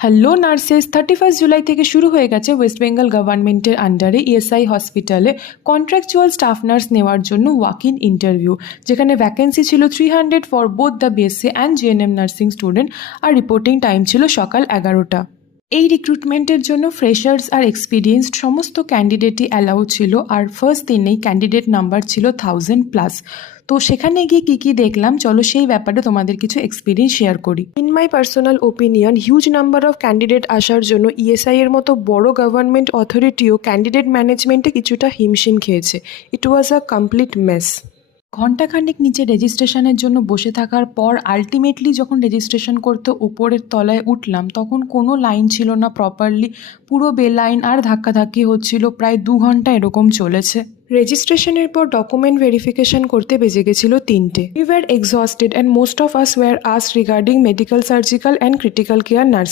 Hello nurses, 31 July থেকে শুরু হয়ে গেছে ওয়েস্ট বেঙ্গল গভর্নমেন্টের আন্ডারে ইএসআই হসপিটালে কন্ট্রাকচুয়াল স্টাফ নার্স নেওয়ার জন্য ওয়াক ইন ইন্টারভিউ, যেখানে ভ্যাকেন্সি ছিল 300 for both the BSc and GNM nursing student. আর রিপোর্টিং টাইম ছিল সকাল 11টা। এই রিক্রুটমেন্টের জন্য ফ্রেশার্স আর এক্সপিরিয়েন্সড সমস্ত ক্যান্ডিডেটই অ্যালাউ ছিল। আর ফার্স্ট দিনেই ক্যান্ডিডেট নাম্বার ছিল 1000+। তো সেখানে গিয়ে কী দেখলাম, চলো সেই ব্যাপারে তোমাদের কিছু এক্সপিরিয়েন্স শেয়ার করি। In my personal opinion, huge number of candidate আসার জন্য ইএসআই এর মতো বড় গভর্নমেন্ট অথরিটিও ক্যান্ডিডেট ম্যানেজমেন্টে কিছুটা হিমশিম খেয়েছে। ইট ওয়াজ আ কমপ্লিট মেস। ঘণ্টাখানেক নিচে রেজিস্ট্রেশনের জন্য বসে থাকার পর আলটিমেটলি যখন রেজিস্ট্রেশন করতে উপরের তলায় উঠলাম, তখন কোনো লাইন ছিল না প্রপারলি, পুরো বেলাইন আর ধাক্কাধাক্কি হচ্ছিল। প্রায় 2 ঘন্টা এরকম চলেছে। রেজিস্ট্রেশনের পর ডকুমেন্ট ভেরিফিকেশন করতে বেজে গেছিল 3টে। We were exhausted and most of us were asked regarding medical, surgical and critical care nurse.